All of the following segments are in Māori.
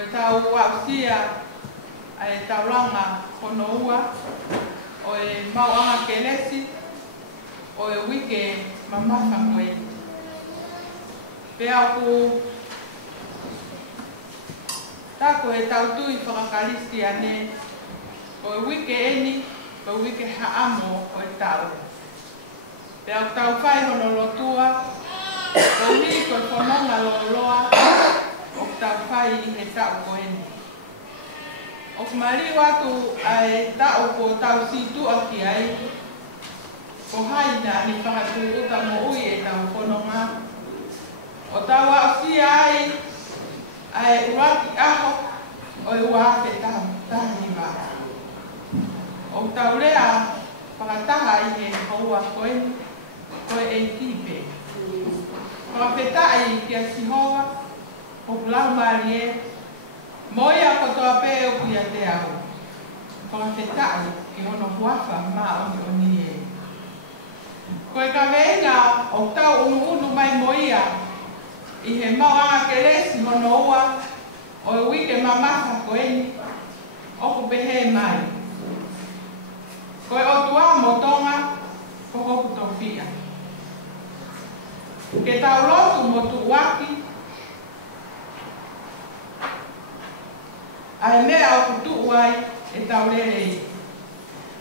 Koe tau wausia ai tauranga honoua o e mauanga kelesi o e wike mamaka koe. Pea ku tako e tautui whakakalisi ane o e wike eni o e wike haamo o e tau. Pea ku tau whai hono lotua o ni koe whanonga loloa o tau whai I he tau ko eni. O kumari watu ai tau ko tau situ aki ai ko haina ni whakatu uta mo ui e tau whanonga. O tau ausia ai uraki aho o e uake tahima. O tau lea whakataha I he haua koe e kipe. Whakapetai kia sihoa o pulau marie moia kotoa pe o kuia te au. Whakapetai ki hono huafa maa oni e. Koe ka veinga o tau unu mai moia I he mauanga kelesi hono ua o e wike mamaka koeni o ku pehe mai. Koe o tua motonga ko hoku tofia. Ke tau lotu mo tu waki ai mea o kutu uai e tau lere.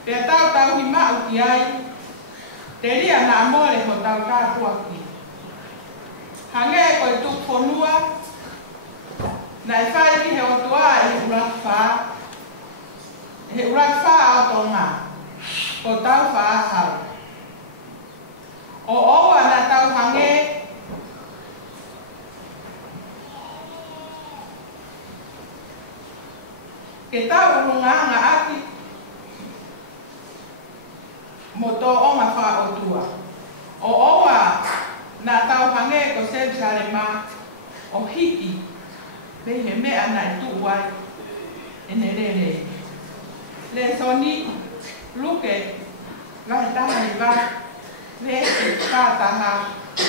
Pea tau himau ki ai te ria na amore ho tau tāpuaki. Hange koe tuk whonua na e whai ki he otua he urak wha. He urak wha au tonga ko tau wha ahau. O owa na tau hange ke tau urunganga aki mo tō onga wha otua. O owa na tau hange ko Jerusalema o hiki pe he mea na I tuwai e nerere. Le soni luke ngahi taha I wa le e whātaha e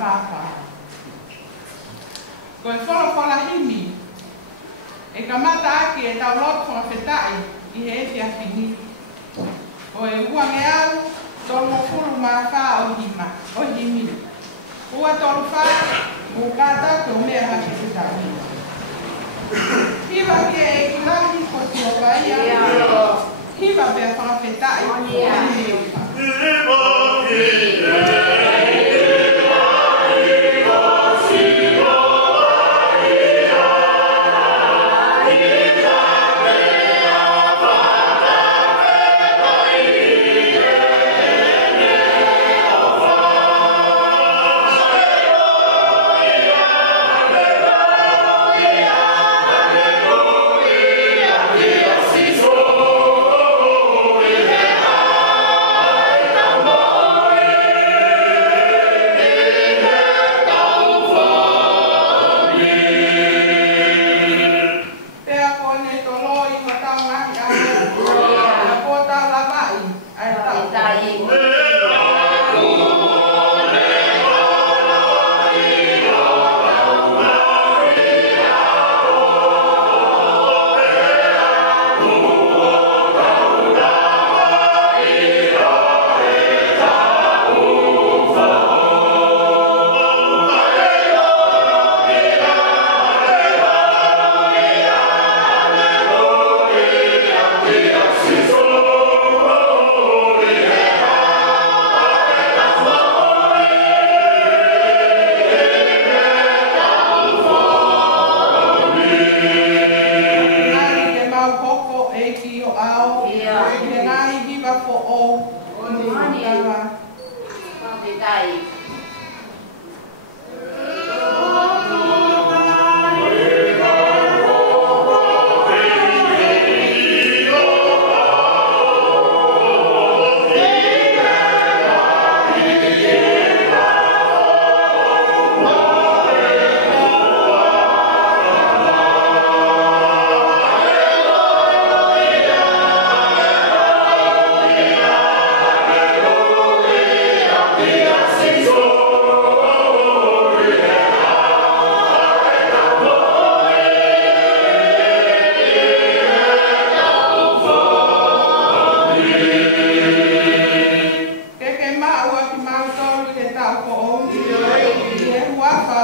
whāwha. Ko e wholofola himi e kamata aki e tau lotu whakawhetai I he eti a whini. O e uange au tongo furu maa wha o himi. Ua tolu wha o kata ko mea haki te tahi. Hiwa kia e kulahi ko si o waia. Hiwa pia whakawhetai o himi o wha.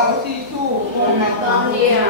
o sisu o makamia.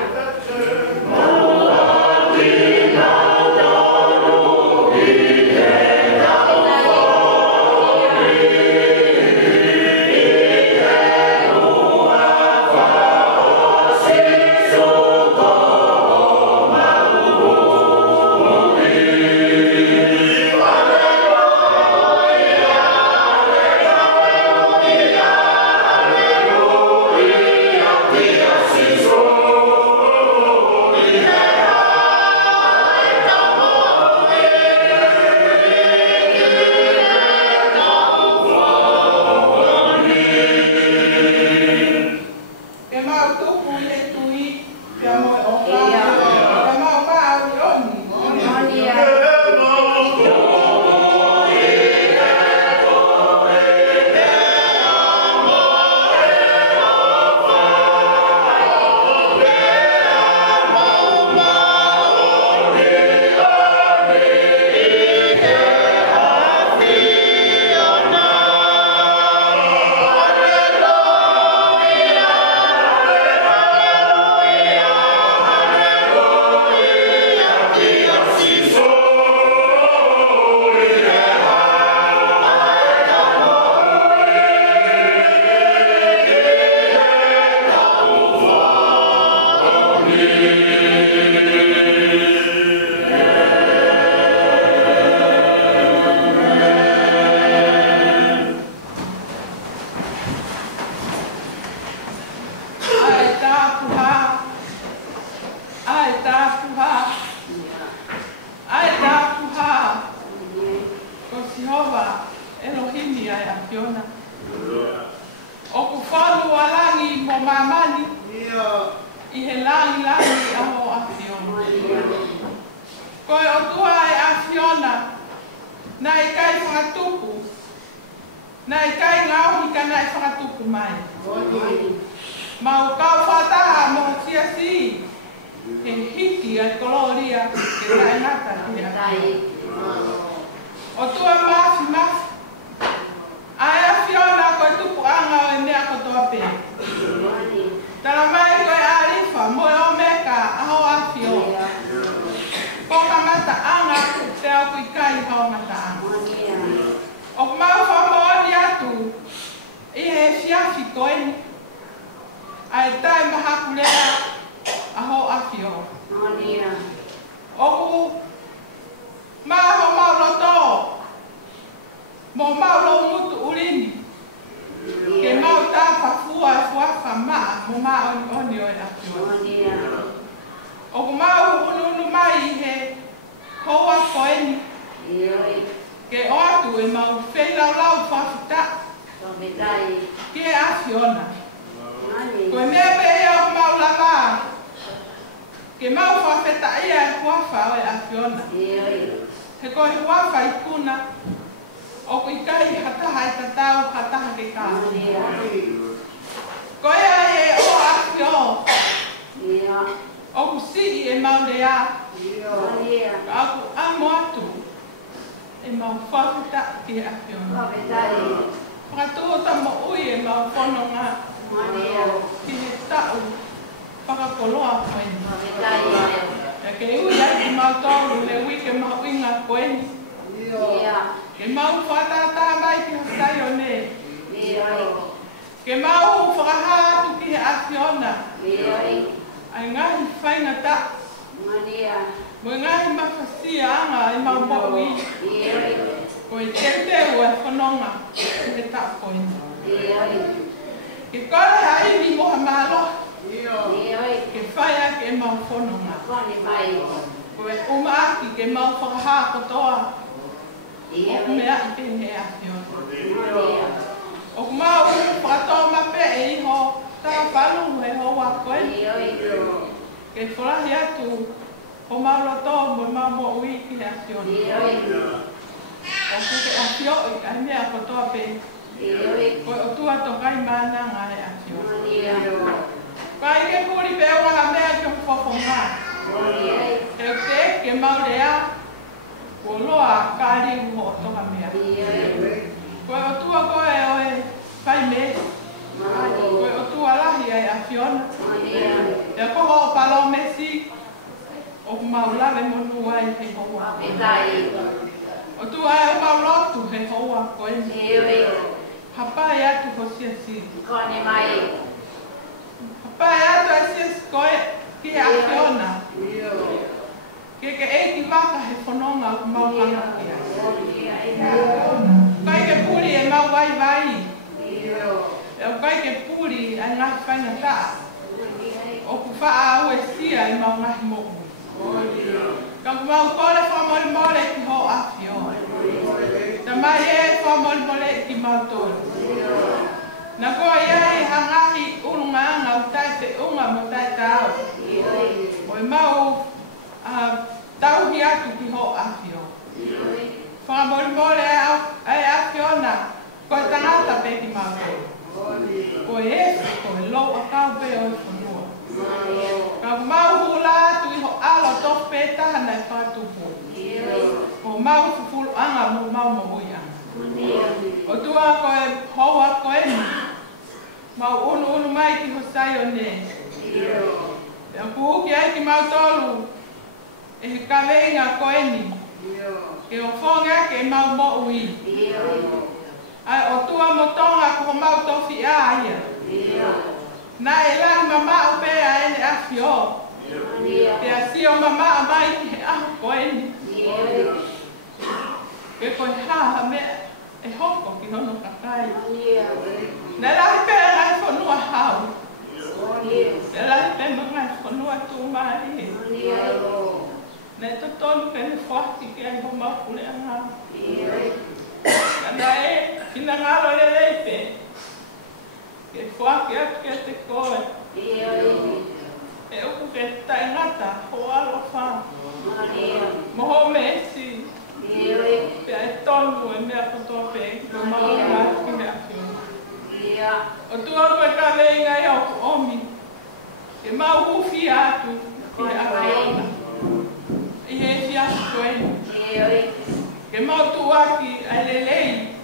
fiona. E ko ho palo mesi o maula le monu ai he hoa. O tu ai maulotu he hoa ko e. Hapa ya tu hosia si. Hapa ya tu asia ko e ki a fiona. Ke e ki waka he whanonga o maulanga ki a. Kai ke puri e mau vai vai. E o kai ke puri a ngahi whaina ta. O ku wha au e sia e mau ngahi moku. Ka ku mau kore wha mole mole ki ho a fiona. Ta mai e wha mole mole ki mau tolu. Na koa iai hangahi urunga anga o tai te unga mo tai tau. O e mau tauhi atu ki ho awhio. Whakamori ai awhio na koe tangata pe ki mau. Koe efe, koe lou a kau pe o i whanua. Ka mau hula atu i ho alo tof pe tahana e whatupu. Ko mau fufulu anga mo mau mawui anga. O tua koe hoa koe ni. Mau unu mai ki ho sai o ne. E a kuhuki ai ki mau tolu. E he kaweinga koe ni. Ke o whonga ke mau mo ui. Ai o tua motonga ko mau tofi a ia. Na e lahi mama o pea ene a fio. Te a si o mama a mai ki he aho koe ni. Ke koe haha me e hoko ki hono kakai. Na lahi pea ngai whanua hau. Na lahi pea ngai whanua tu mahi. Na e totonu ke ne whaki ke ai ho maupule a ngā. Na e kina ngaro le leipe. Ke whaki atu ke te koe. E uku ke tai ngata ho alo wha. Moho me esi. Pea e tonu e mea kotoa pe. Ko mau ngātu ki mea whio. O tua koe ka leinga i au ku omi. Ke mau hufi atu ki he awhiona. I he fiasi koe. Ke mau tuaki ai lelei.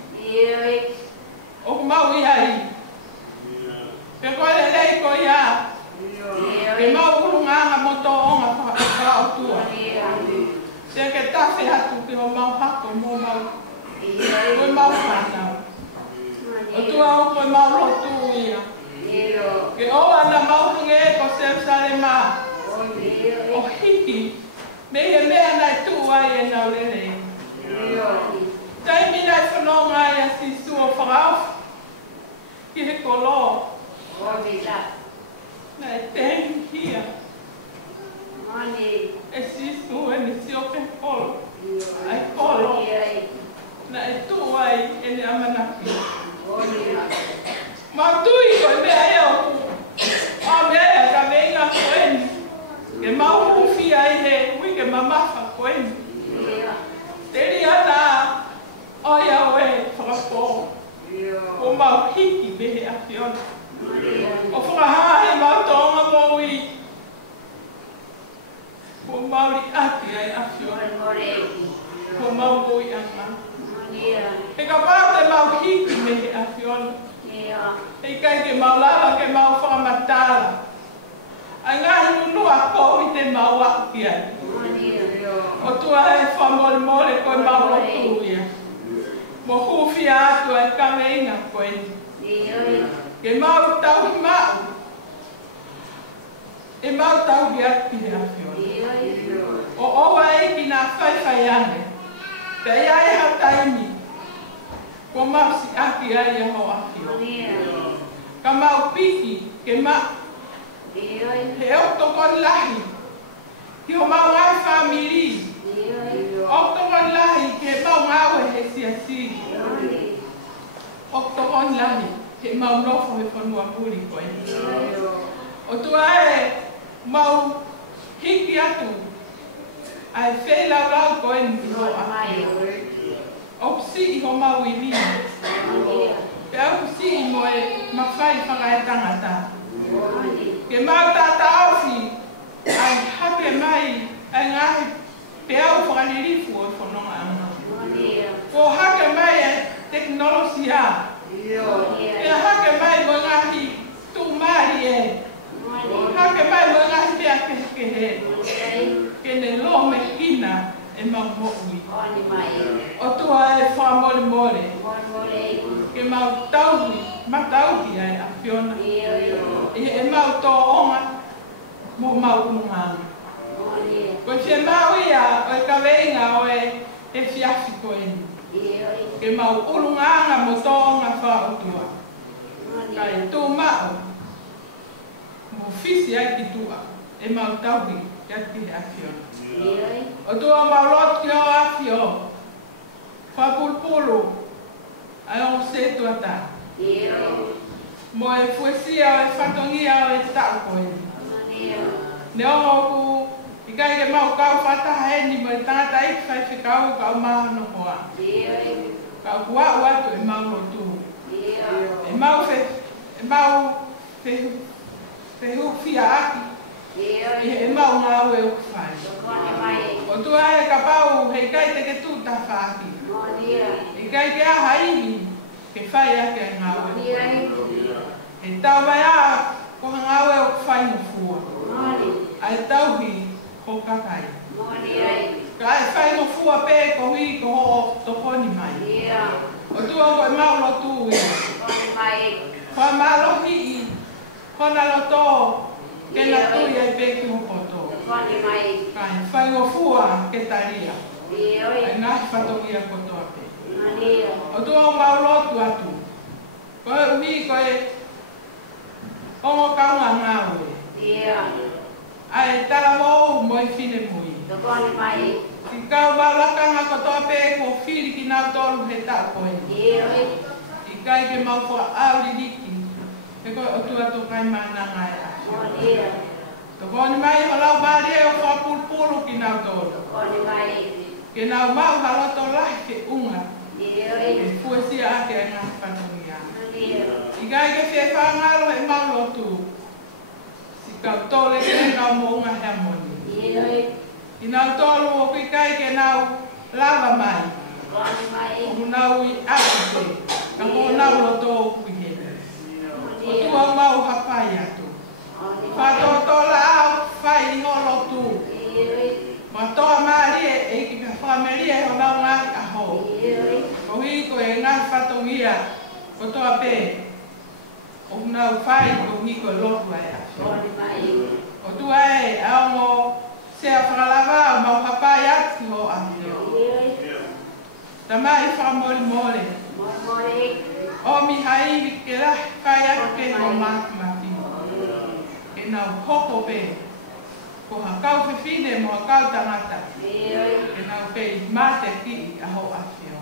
O ku mau i ai. Ke koe lelei ko ia. Ke mau urunganga moto onga whaka o tua. Se ke tawhi hatu ki ho mau hako mo mau. Koe mau whanau. O tua o koe mau rotu ia. Ke oa na mau hunge ko Jerusalema. O hiki. Mea mea nai tu ai e nau lelei. Tai mina i whanonga ai a si sua whakau. Ki he kolo. Nai tengi hia. E si sua ni si o ke kolo. Ai kolo. Nai tu ai e ne amanaki. Ma tui koe mea e o ku. O mea ka venga koeni. Ke mau hufi ai he ui ke mamafa koeni. Teri ana o ia oe whakapō. O mau hiki behe a whiona. O whakahaa he mau tonga maui. O mauri ati ai a whiona. O mau mui anga. He ka pāte mau hiki behe a whiona. He kai ke mau lala ke mau whakamatala. Ai ngahi nunua kou i te mau aki ai. O tua e whamole mole koe mau rotu ia. Mo hufi atu ai kaweinga koe ni. Ke mau tau hi mau. E mau tau hi ati he a whiona. O owa e ki nā whaiwhai ane. Te ia e ha taimi. Ko mau si aki ai e ho a whiona. Ka mau piki ke mau. He o tokon lahi. Ki ho mau ngai whamiri. O tokon lahi ke mau ngau e he siasi. O tokon lahi ke mau nofo he whanua puri koe. O tua e mau hiki atu. Ai whei lau lau koe ni ho a. O psi i ho mau i ni. Pe au psi i mo e mawhai whangai tangata. Ke mau tata awhi, ai hake mai, ai ngahi pe au whakalirifu o whanonga anga. Ko hake mai e teknolosia. Ke hake mai mo ngahi tu mari e e mau mo'ui. Oni mai. O tua e whamole mole. Mole. Ke mau tauhi, matauhi ai a whiona. E mau tō onga, mo mau umanga. Ko te mau ia o e kaweinga o e fiafi ko eni. Ke mau urunganga mo tōnga whaotua. Kai tō mau, mo fisi ai ki tua, e mau tauhi ki ati he a whiona. O tua mau lot ki o a whio, whapulpulu, ai o se tuata. Mo e fuesia o e whatongia o e tau ko eni. Ne o ku, i kai ke mau kau whataha eni mo e tangata i whai whikau kau mahano hoa. Kau kua uatu e mau lotu. E mau fehu fia aki. E mau ngā ue o kwhai. O tua e ka pau hei kai te ke tūta whaaki. I kai ke aha iwi ke whai ake e ngā ue. E tau mai a ko ngā ue o kwhai no fua. Ai tauhi ko kakai. Ka e whai no fua pē ko hui ko ho tokoni mai. O tua ko e mau lotu ia. Ko e malohi i kona loto ke na tui ai pē ki hopoto. Ka e whai no fua ke taria. Ai ngahi whatongia kotoa pē. O tua o mau lotu atu. Ko e ui ko e ongo kaunga ngā ue. Ai tala mo mo I fine mui. Ki kau walakanga kotoa pē ko whiri ki nau tolu he tau koe. I kai ke mau fua auri liki. E koe o tua to kai mana ngai a. To koni mai o lau bari e o wha pulpulu ki nau tolu. Ke nau mau haloto lahi ke unga. E fuesia ake a ngā whatongia. I kai ke whie whangaro e mau lotu. Si kau tole ke ngau mo unga hea moni. I nau tolu o ki kai ke nau lava mai. O nau I ake. Ka ko nau loto o kui he. O tua mau hapai atu. Whatotola au whai I ho lotu. Ma toa maari e ki ka whameria e ho nau ngāi aho. Ko hui ko e ngāi whatongia ko toa pē. O nau whai ko hui ko lotu ai a. O tua e au mo sea whakalava o mau hapai atu ho a hio. Tamai whamori mole. O mi haiwi ke rahi kai atu ke ho maki maki. E nau hoko pē. Ko hakau whiwhine mo hakau tangata. E nau pē I mate ki a ho a hio.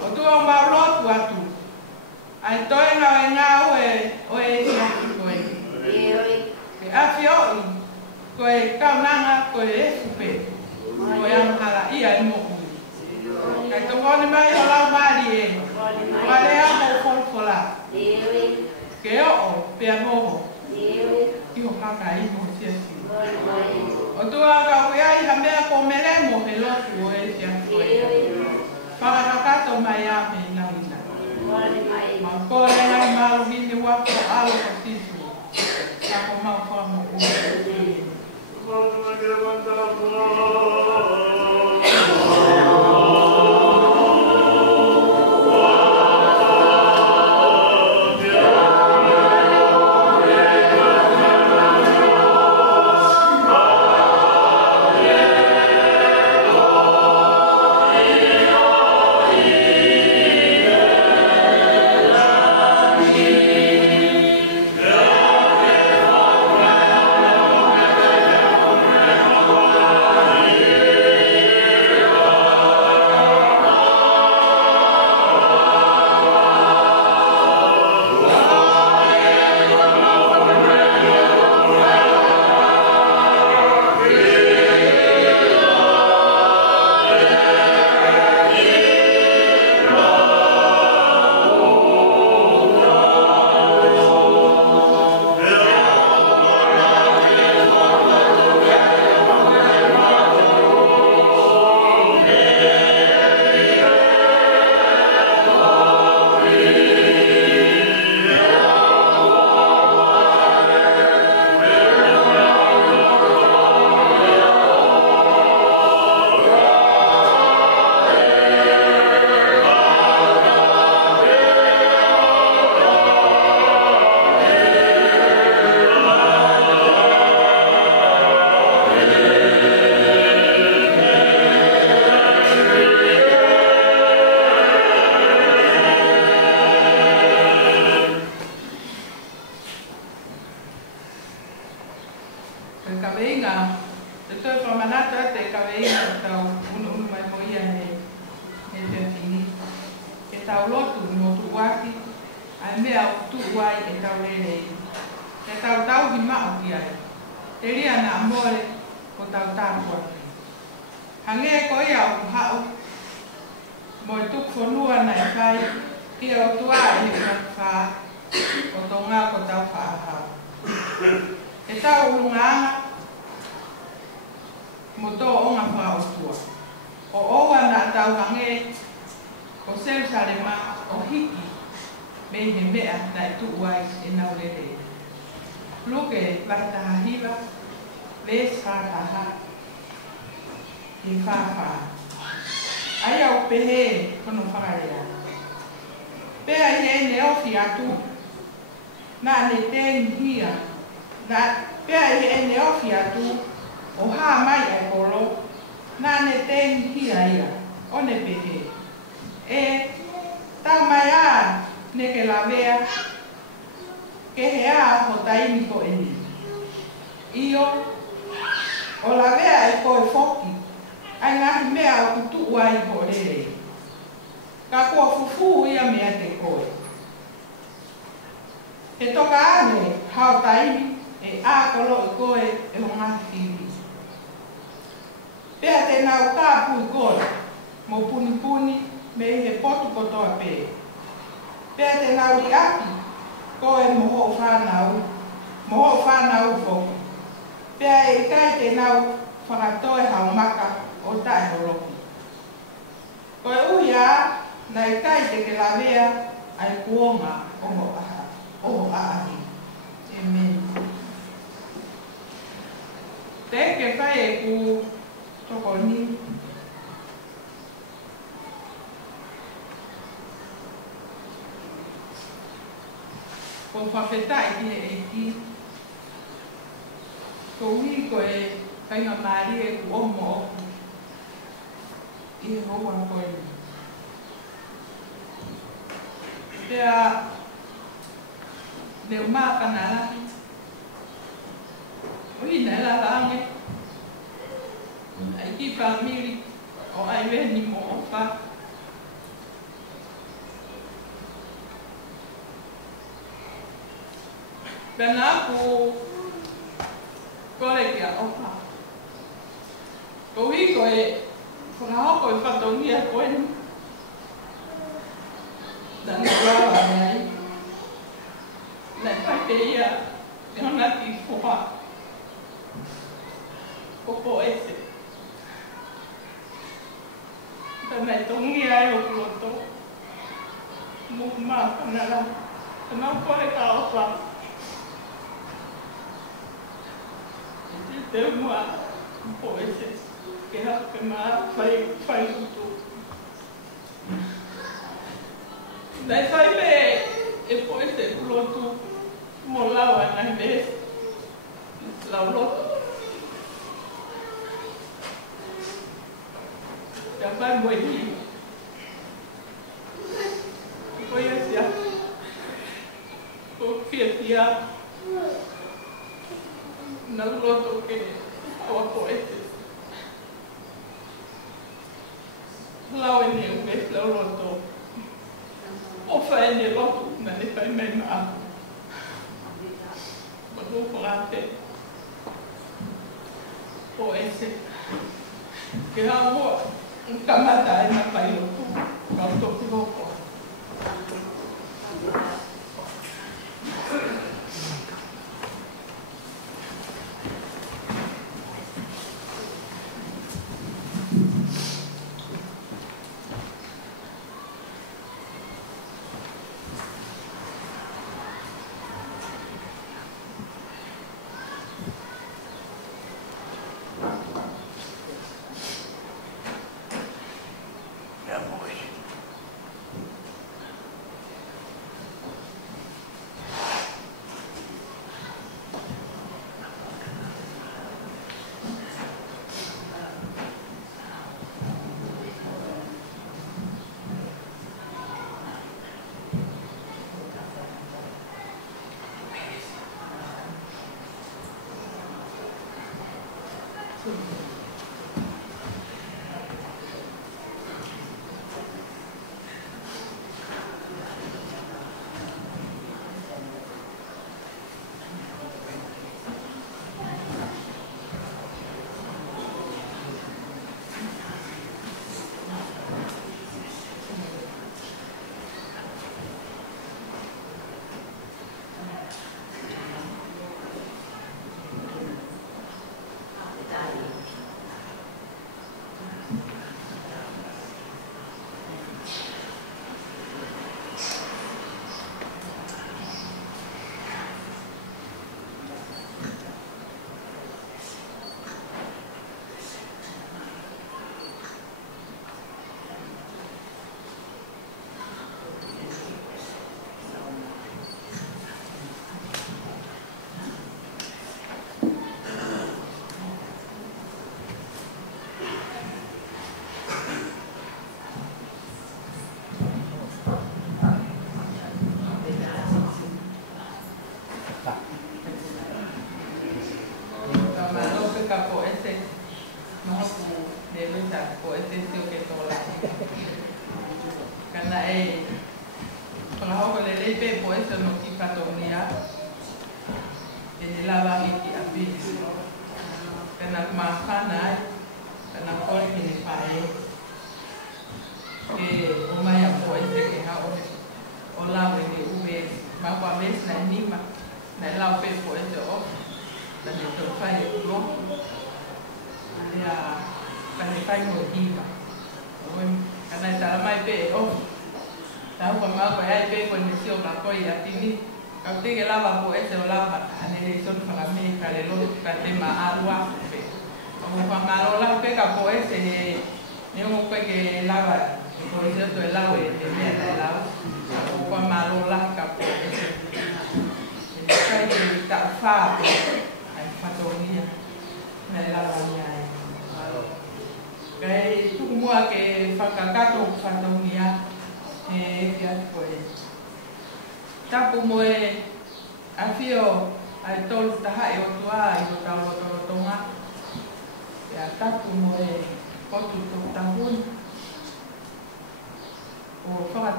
O tua o mau lotu atu. Ai toenga o e ngā o e hiaki koe. Ke awhi oi, ko e kaunanga, ko e fupe. Ko e amhala ia e mohui. Kai tongoni mai o lau mari e. Ko a lea mo wholfola. Ke o pia moho. Iho kaka I mo siasi. O tua ka ui ai ha mea ko mele mo he lotu o e siasi koe. Whakakato mai a me ina ina. Ma kore ngai malu hini wako alo ko sisu. Kako mau whamu o Yeah. Ke ka veinga, te toi whamanata te ka veinga tau unu mai moia he te whini. Ke tau lotu no tu waki, ai mea o tu wai e tau rerei. Ke tau hi mao ki ai. Te ria na amore ko tau tāpua. Hange ko ia o kuhau, mo e tuk whanua na e whai, ki o tua e he wha, o tō ngā ko tau whaahau. E tau urungaanga, mo tō onga wha o tua. O owa na tau hange, o Jerusalema o hiki, me he mea na e tuk wai e nau rere. Luke whakataha hiwa, les whataha, he whawha. Ai au pehe kono whakarea. Pea he ne ofi atu, na ne ten hia, na pea he ne ofi atu, o ha mai ai koro, na ne ten hia ia, o ne pehe. E, tau mai a, ne ke la vea, ke he a ho taini ko eni. Io, o la vea e koe foki, ai ngahi mea o kutu ai ko rere. Ka kua fufu ia mea te koe. He toka ane, hao taini, e a kolo i koe e ho ngahi whiri. Pea te nau tāpu i koe, mo puni puni, me he potu kotoa pē. Pea te nau i api, koe moho whanau foku. Pea e kai te nau whakatoe hao maka o tae horoki. Koe uia, na e kai te ke lawea ai kuonga oho aahi. Amen. Te ke kai e ku toko ni. Ko whawhetai ki e ki. Ko ui ko e kainga maari e ku omo oku. I e hoa koe ni. Pea leo maa kanalahi. Ui nai la lange. Ai ki whamiri o ai veni mo opa. Pena aku kore kia opa. Ko ui ko e whakahoko e whatongia koe ni. Nani kurawa nei. Nei paite ia e hona ti whoha. Koko ese. Tana e tongi ai o kuloto. Mukma kanala. Tana kore ka opa. Te mua po ese que ha que ma fai tudo. Dai fai be e po ese lotu molava na vez la lotu. Ya vai bueni. Foi assim. O que na loto que o poete lao ene o que lao loto o fa ene loto na le fa me ma ma do frate o ese que hago un camata en la paio ka to ko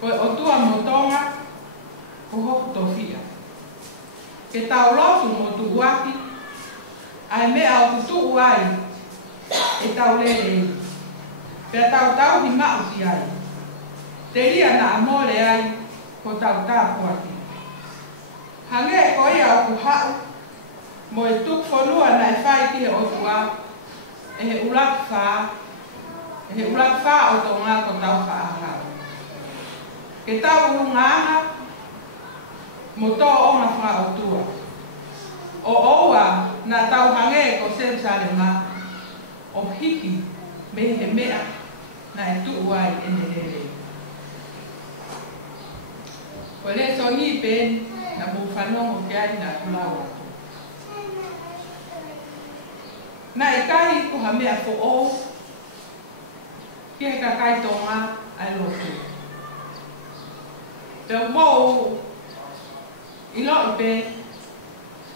Koe o tua motonga, ko hoku tofia. Ke tau lotu mo tu uaki, ai mea o kutu uai, e tau lele. Pea tau hi mauti ai. Te ria na amole ai, ko tau tāpuaki. Hange e ko ia o ku hau, mo e tuk whanua na e whai ki he o tua, e he ulaki wha o tō ngā ko tau whaahau. Ke tau urungaanga, mo tō onga wha o tua. O oua na tau hange ko Jerusalema, o hiki me he mea na e tuu ai e nerere. Ko le songi pen na mu whanongo ke ai na kulawa. Na e kahi ko ha mea ko o, ki he kakai tonga ai lotu. Te mou i loi pe,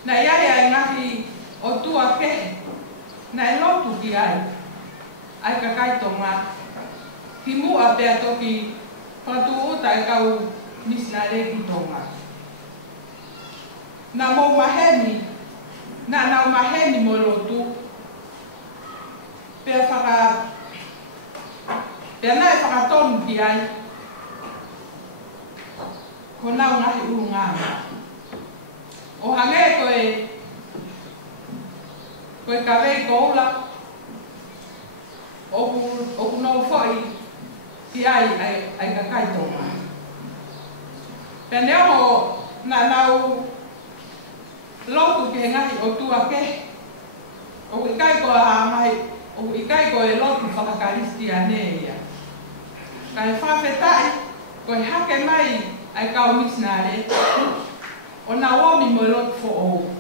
na iai ai ngahi o tua kehe, na e lotu ki ai kakai tonga, ki mua pea toki whatu uta e kau misna reki tonga. Na mou maheni, na nau maheni mo lotu, pea na e whakatonu ki ai, ko nau ngahi urunganga. O hange koe kawei koula, o kunou foi ki ai kakai tonga. Pea neo na nau lotu ke ngahi o tua ke, o ikai koe hangai, o ikai koe lotu whakakaristi ane ia. Kai whawhetai, koe hake mai ai kau misnare, o na womi mo lotu fo ou.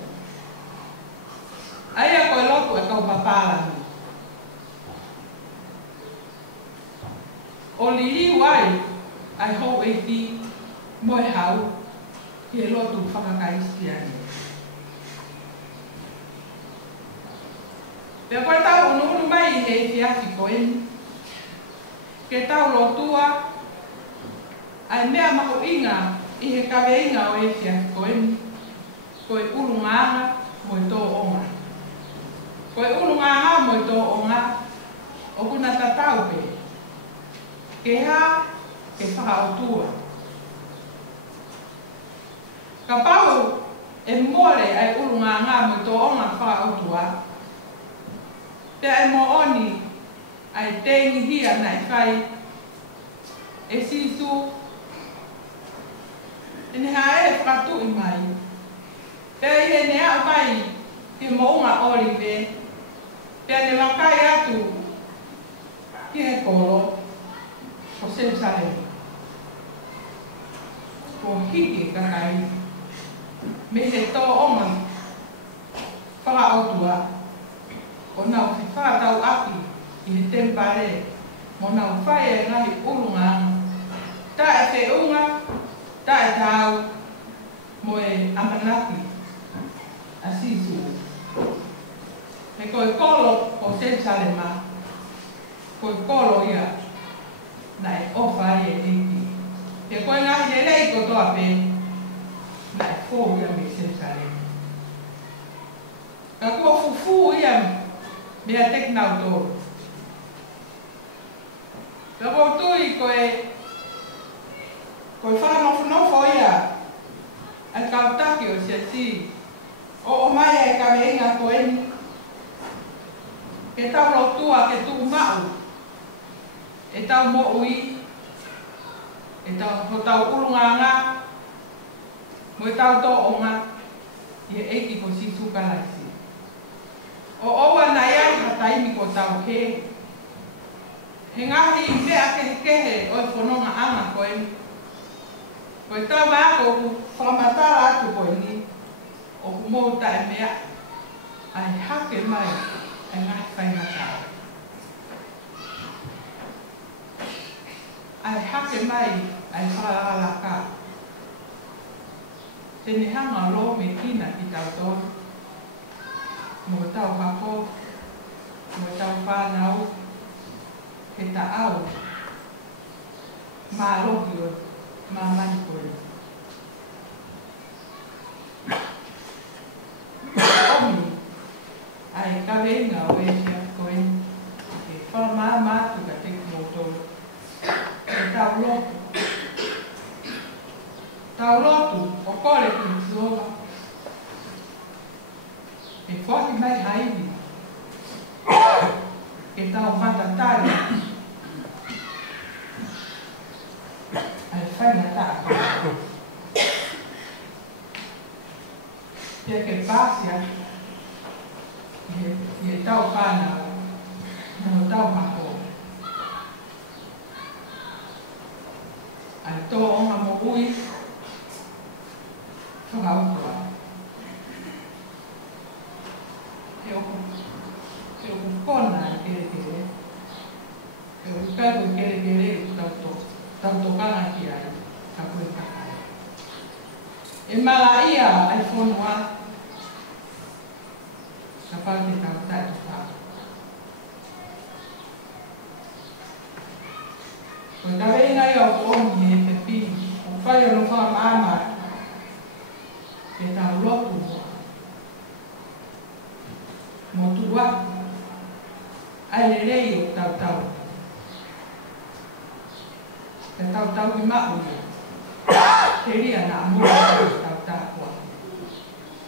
Aia koe lotu e kau papalani. O liliu ai hou e ti mo e hau ki e lotu whakakaristi ane. Pea koe tau unu mai he whiawhi koeni. Ke tau lotua, ai mea mahu inga i he kawe inga o e whiawhi koeni. Koe urungaanga mo i tō onga. Koe urungaanga mo i tō onga, o kuna tatau pe. Ke ha, ke whakaotua. Ka pau e more ai urungaanga mo i tō onga whakaotua. Pea e mo oni ai tengi hia na i whai e sisu e ne hae e whakatu i mai. Pea i he nea mai ki mounga orive. Pea ne wakai atu ki he koro o Jerusalem. Ko hiki kakai me he tō onga whakaotua. O nau ki whātau aki i he tempare, mo nau whae e ngahi urunga, ta e te unga, ta e tau, mo e amanaki, a sisu. Me koe kolo o Jerusalema, koe kolo ia, na e ofa e eiki. Te koe ngahi ne rei kotoa pe, na e fōu ia me Jerusalema. Ka kua fufu ia mea teknau tō. Ka kua tui koe whanofo ia ai kautaki o siati. O mai ai ka meinga koeni. Ke tau rotua ke tū mau. E tau mo ui. E tau urunganga. Mo e tau tō onga. I e eiki ko sisu kalaisi. O oua na iai hataimi ko tau ke. He ngahi mea kehe o e whanonga anga koeni. Ko e tau ako ku whamatara atu koeni. O ku mouta e mea. Ai hake mai e ngahi whaingatara. Ai hake mai ai whalalaka. Tene hanga lo me kina ki tau tonu. Mo tau hako, mo tau whanau, he ta au, mā rohi o mamani koe. Omi, ai ka venga o e kia koe, e whamaa mātu ka te kumoto, e tau lotu. Tau lotu, o kore ki tuoga, e whaki mai haiwi, e tau matatari, ai whainga tāko. Pia ke pāsia, e tau whāna, no tau mako. Ai tō onga mo ui, whakautua. Te oku kona i kere. Te oku kaipu kere tauto kanga ki ai, ka koe kakai. E mala ia ai whonua, ka pau te tau tatu whaka. Koe ka weinga ia o omi e te pi, o whai o no wha maama, e tau lotu mua. Mo tua, ai le rei o tau. E tau ki ma'u ia. Te ria na amore tau kua.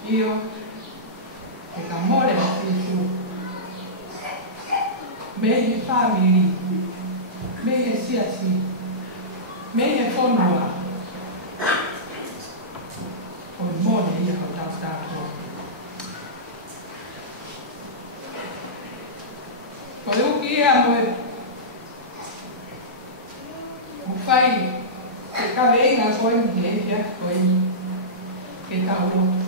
Io, e ka more a tisu. Mei he family, mei he siasi, mei he whonua. O more ia o tau kua. Ko e uki ia moe o whai te kaweinga koe ni he hea koe ni ke tau lotu.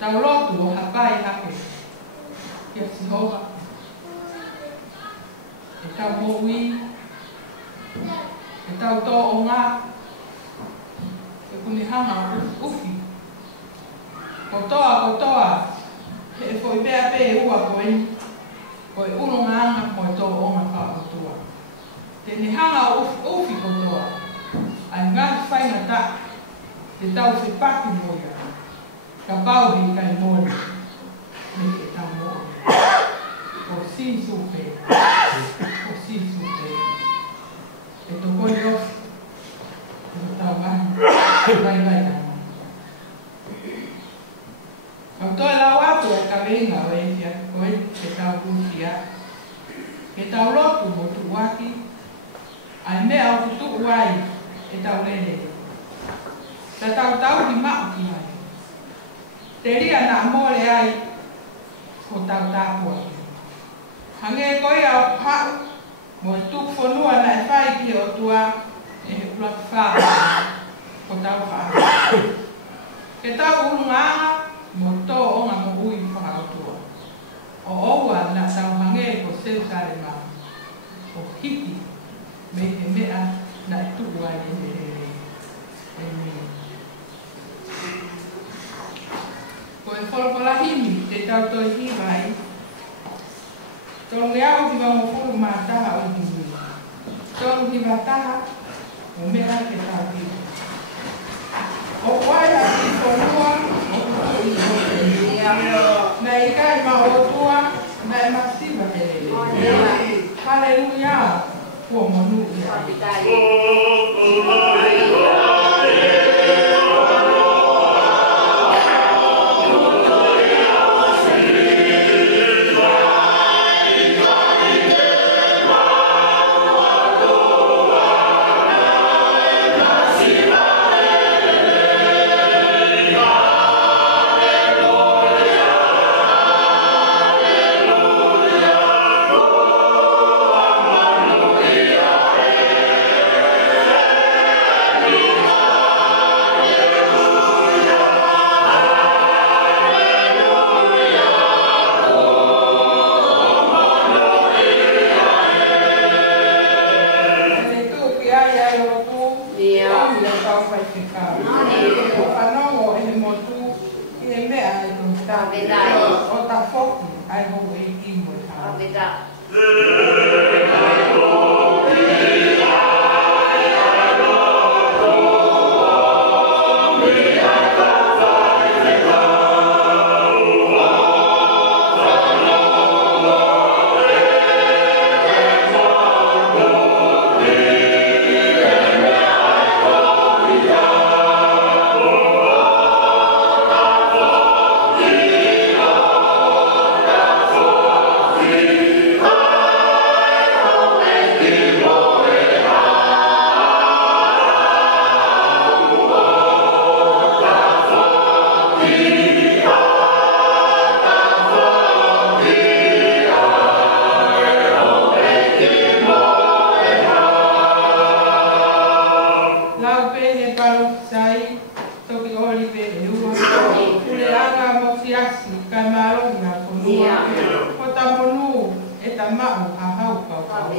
Tau lotu o hapai hake kia Sihova. E tau moui, e tau tō o ngā, e kunihanga ufi. Kotoa, e fwoi pēa pē ua koe ni. Ko e unu nganga mo e tō onga whaakotua. Te ni hanga ufi kotoa, ai ngāhi whainga ta, te tau whipaki moia, ka pauhi kai mori, me ke tau mori. Ko sisu pe, e to koi ofi, e to tau mahi, vai nana. Au toi lau atu e ka venga o e kia koe ke tau kutia. Ke tau lotu mo tu waki, ai mea o kutu uai e tau lele. Te tau ki ma'u ki ai. Te ria na amore ai ko tau tāpua. Hange koe au hau mo e tuk whanua na e whai ki o tua e he ulat whaa ko tau whaa. Ke tau urunganga mo tō onga mo ui whakautua. O oua na tau hange ko Seusarema o hiki me he mea na e tuku ai e rere. Amen. Ko e wholopolahimi te tau toi hiwai. Tolongi au ki wango furu mātaha o hiwi. Tolu ki mātaha o mea ke tau hiwi. O wai a ki whanua na i kai maotua na e masiva helele. Haleluia, kua manu ia. hau hau kau kau.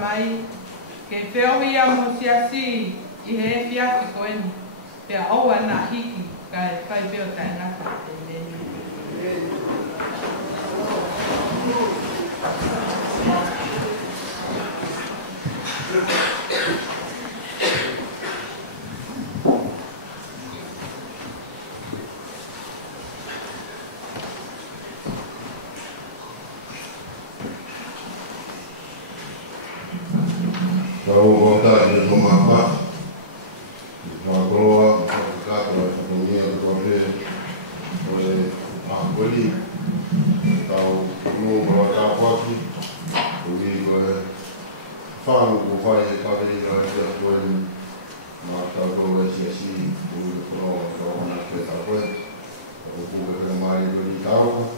mai ke feo ia mo siasi I he fiaki ko eni pea o ana hiki kai kai peo tai ngata e neni. Kau kota di rumah apa? Kau keluar, kata dunia berkode oleh ahli. Kau perlu berada pagi, pergi ke farm, bukai kali lagi pun mata kau siasi, pergi keluar kau nak kereta pun, kau pergi kemari beli tahu,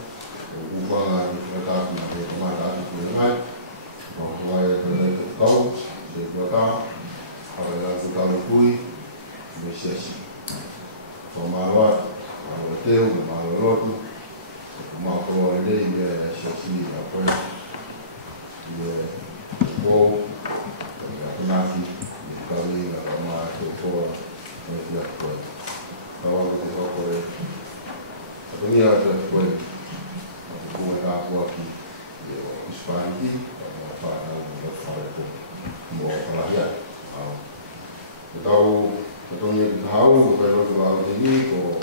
kau bukan kereta nak kemari pun nak, kau kereta kau. De botar para o calcui no sesi formava o teu o maloto uma coisa de sesi apoio de o a nafi de cali a uma topo no dia apoio estava de apoio a minha apoio como era aqui o espanhol para o faro mo pelajar. Tahu ketemu tahu kalau kalau ini ko